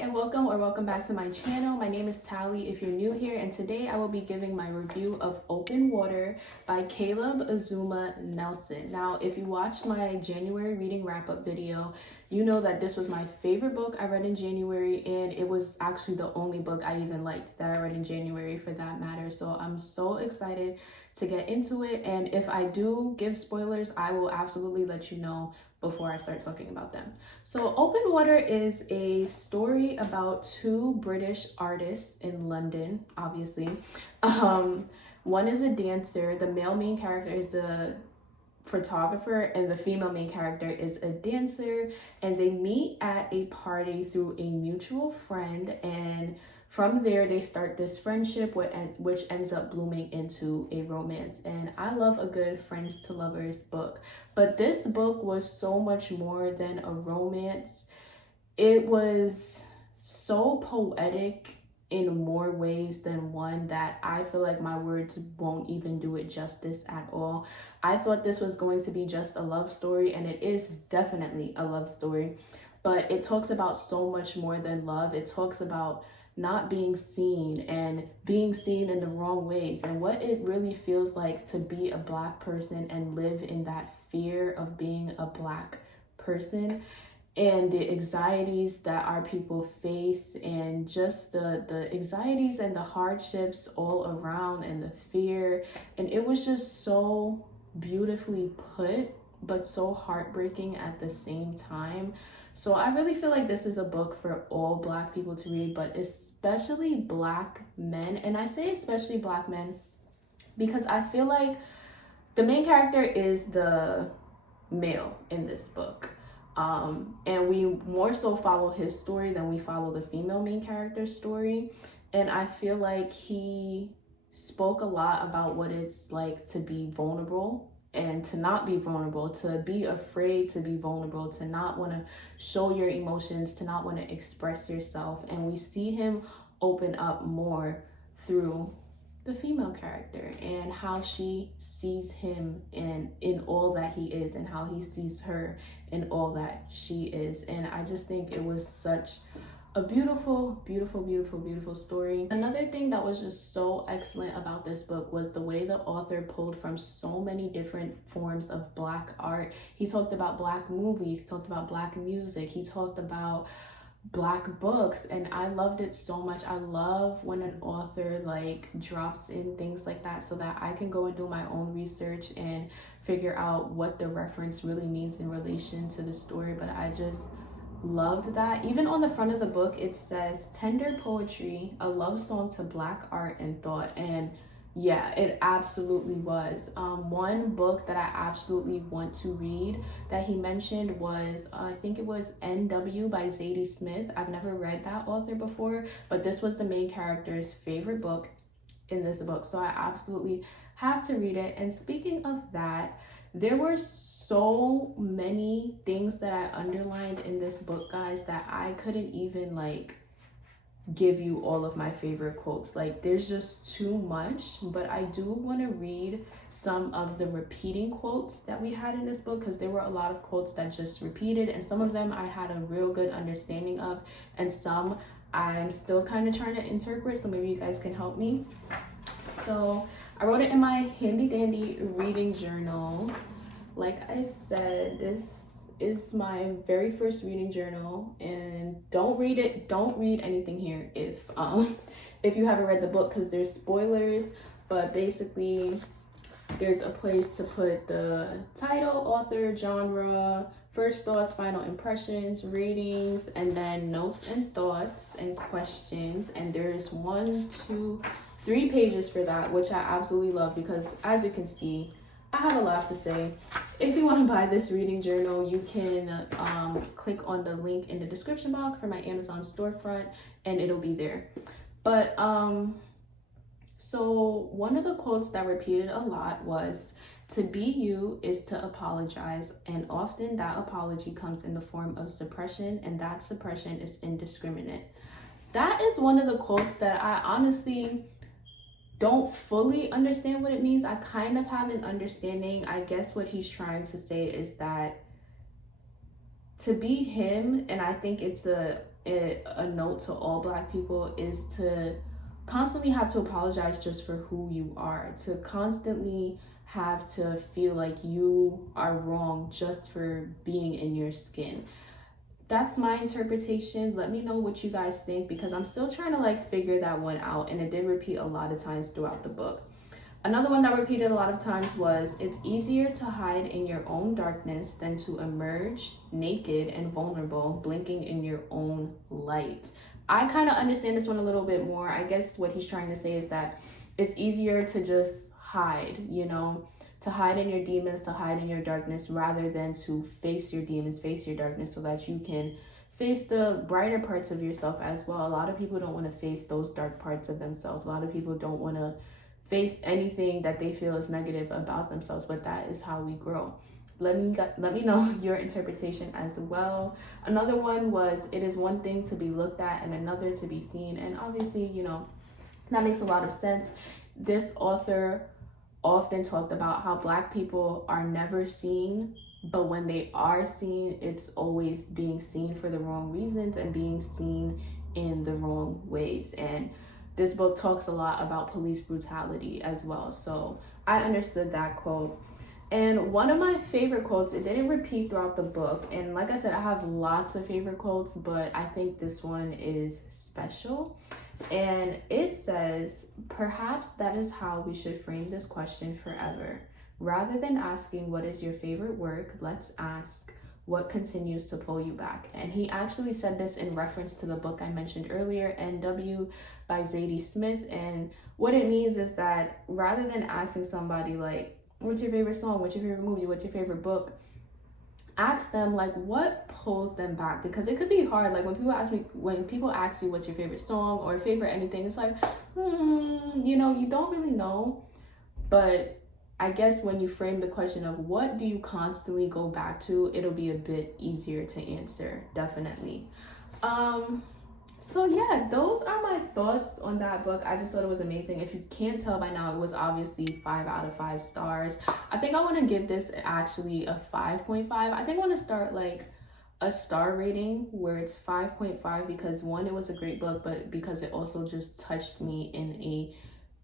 and welcome back to my channel. My name is Tally if you're new here, and today I will be giving my review of Open Water by Caleb Azumah Nelson. Now, if you watched my January reading wrap-up video, you know that this was my favorite book I read in January, and it was actually the only book I even liked that I read in January for that matter. So I'm so excited to get into it, and if I do give spoilers, I will absolutely let you know before I start talking about them. So Open Water is a story about two British artists in London, obviously. One is a dancer, the male main character is a photographer, and the female main character is a dancer, and they meet at a party through a mutual friend, and from there they start this friendship which ends up blooming into a romance. And I love a good friends to lovers book, but this book was so much more than a romance. It was so poetic in more ways than one that I feel like my words won't even do it justice at all. I thought this was going to be just a love story, and it is definitely a love story, but it talks about so much more than love. It talks about not being seen and being seen in the wrong ways, and what it really feels like to be a Black person and live in that fear of being a Black person, and the anxieties that our people face, and just the anxieties and the hardships all around, and the fear. And it was just so beautifully put, but so heartbreaking at the same time. So I really feel like this is a book for all Black people to read, but especially Black men. And I say especially Black men because I feel like the main character is the male in this book. And we more so follow his story than we follow the female main character's story. And I feel like he spoke a lot about what it's like to be vulnerable and to not be vulnerable, to be afraid to be vulnerable, to not want to show your emotions, to not want to express yourself. And we see him open up more through the female character and how she sees him in all that he is, and how he sees her in all that she is. And I just think it was such a beautiful story. Another thing that was just so excellent about this book was the way the author pulled from so many different forms of Black art. He talked about Black movies, he talked about Black music, he talked about Black books, and I loved it so much. I love when an author like drops in things like that so that I can go and do my own research and figure out what the reference really means in relation to the story. But I just loved that. Even on the front of the book it says tender poetry, a love song to Black art and thought. And yeah, it absolutely was. One book that I absolutely want to read that he mentioned was I think it was NW by Zadie Smith. I've never read that author before, but this was the main character's favorite book in this book, so I absolutely have to read it. And speaking of that, there were so many things that I underlined in this book, guys, that I couldn't even like give you all of my favorite quotes. Like, there's just too much. But I do want to read some of the repeating quotes that we had in this book, because there were a lot of quotes that just repeated, and some of them I had a real good understanding of, and some I'm still kind of trying to interpret, so maybe you guys can help me. So I wrote it in my handy dandy reading journal. Like I said, this is my very first reading journal, and don't read anything here if you haven't read the book, because there's spoilers. But basically there's a place to put the title, author, genre, first thoughts, final impressions, ratings, and then notes and thoughts and questions. And there's 1, 2, 3 pages for that, which I absolutely love, because as you can see, I have a lot to say. If you want to buy this reading journal, you can click on the link in the description box for my Amazon storefront, and it'll be there. But so one of the quotes that repeated a lot was, to be you is to apologize, and often that apology comes in the form of suppression, and that suppression is indiscriminate. That is one of the quotes that I honestly don't fully understand what it means. I kind of have an understanding. I guess what he's trying to say is that to be him, and I think it's a a note to all Black people is to constantly have to apologize just for who you are, to constantly have to feel like you are wrong just for being in your skin. That's my interpretation. Let me know what you guys think, because I'm still trying to like figure that one out, and it did repeat a lot of times throughout the book. Another one that repeated a lot of times was, it's easier to hide in your own darkness than to emerge naked and vulnerable, blinking in your own light. I kind of understand this one a little bit more. I guess what he's trying to say is that it's easier to just hide, you know, to hide in your demons, to hide in your darkness, rather than to face your demons, face your darkness, so that you can face the brighter parts of yourself as well. A lot of people don't want to face those dark parts of themselves. A lot of people don't want to face anything that they feel is negative about themselves, but that is how we grow. Let me know your interpretation as well. Another one was, it is one thing to be looked at and another to be seen. And obviously, you know, that makes a lot of sense. This author often talked about how Black people are never seen, but when they are seen, it's always being seen for the wrong reasons and being seen in the wrong ways. And this book talks a lot about police brutality as well. So I understood that quote. And one of my favorite quotes, it didn't repeat throughout the book. And like I said, I have lots of favorite quotes, but I think this one is special. And it says, perhaps that is how we should frame this question forever. Rather than asking what is your favorite work, let's ask what continues to pull you back. And he actually said this in reference to the book I mentioned earlier, N.W. by Zadie Smith. And what it means is that rather than asking somebody like, what's your favorite song, what's your favorite movie, what's your favorite book, ask them like what pulls them back. Because it could be hard, like when people ask you what's your favorite song or favorite anything, it's like you know, you don't really know. But I guess when you frame the question of what do you constantly go back to, it'll be a bit easier to answer, definitely. So yeah, those are my thoughts on that book. I just thought it was amazing. If you can't tell by now, it was obviously 5 out of 5 stars. I think I want to give this actually a 5.5. I think I want to start like a star rating where it's 5.5, because one, it was a great book, but because it also just touched me in a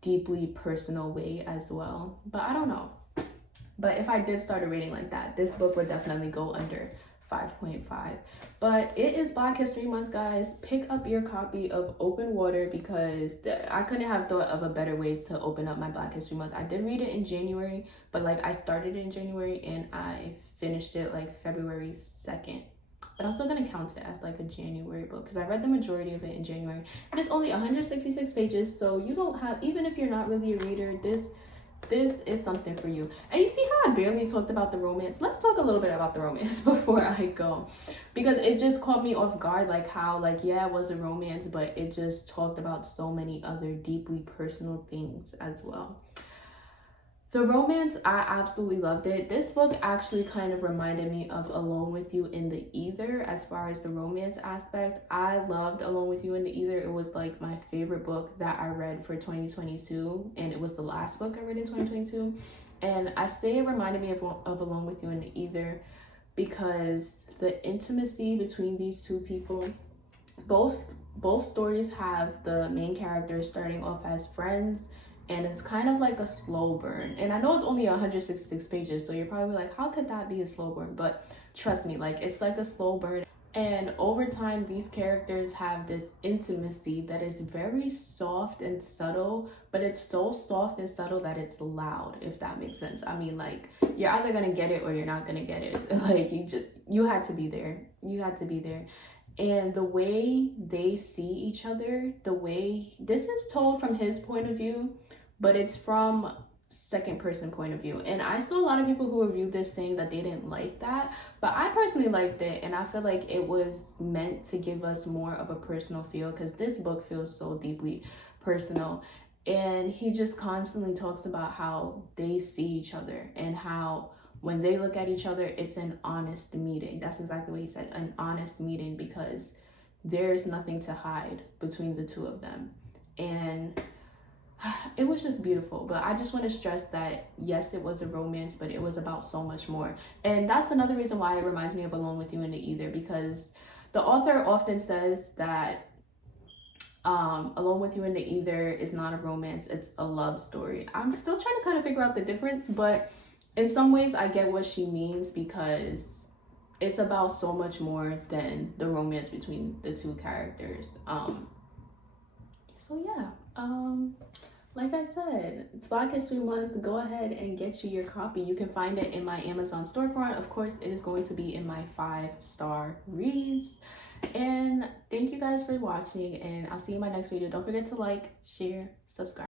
deeply personal way as well. But I don't know. But if I did start a rating like that, this book would definitely go under 5.5. But it is Black History Month, guys. Pick up your copy of Open Water, because I couldn't have thought of a better way to open up my Black History Month. I did read it in January, but like I started in January and I finished it like February 2nd. But I'm still gonna count it as like a January book, because I read the majority of it in January. And it's only 166 pages, so you don't have, even if you're not really a reader, this is something for you. And you see how I barely talked about the romance? Let's talk a little bit about the romance before I go, because it just caught me off guard, like how, like, yeah, it was a romance, but it just talked about so many other deeply personal things as well. The romance, I absolutely loved it. This book actually kind of reminded me of Alone with You in the Ether as far as the romance aspect. I loved Alone with You in the Ether. It was like my favorite book that I read for 2022, and it was the last book I read in 2022. And I say it reminded me of Alone with You in the Ether because the intimacy between these two people, both stories have the main characters starting off as friends, and it's kind of like a slow burn. And I know it's only 166 pages, so you're probably like, how could that be a slow burn? But trust me, like, it's like a slow burn. And over time, these characters have this intimacy that is very soft and subtle, but it's so soft and subtle that it's loud, if that makes sense. I mean, like, you're either gonna get it or you're not gonna get it. Like, you had to be there. You had to be there. And the way they see each other, this is told from his point of view, but it's from second person point of view. And I saw a lot of people who reviewed this saying that they didn't like that, but I personally liked it, and I feel like it was meant to give us more of a personal feel, because this book feels so deeply personal. And he just constantly talks about how they see each other and how when they look at each other, it's an honest meeting. That's exactly what he said, an honest meeting, because there's nothing to hide between the two of them. And it was just beautiful. But I just want to stress that yes, it was a romance, but it was about so much more. And that's another reason why it reminds me of Alone with You in the Ether, because The author often says that Alone with You in the Ether is not a romance, it's a love story. I'm still trying to kind of figure out the difference, but in some ways I get what she means, because it's about so much more than the romance between the two characters. So yeah, like I said, it's Black History Month. Go ahead and get you your copy. You can find it in my Amazon storefront. Of course, it is going to be in my 5-star reads. And thank you guys for watching, and I'll see you in my next video. Don't forget to like, share, subscribe.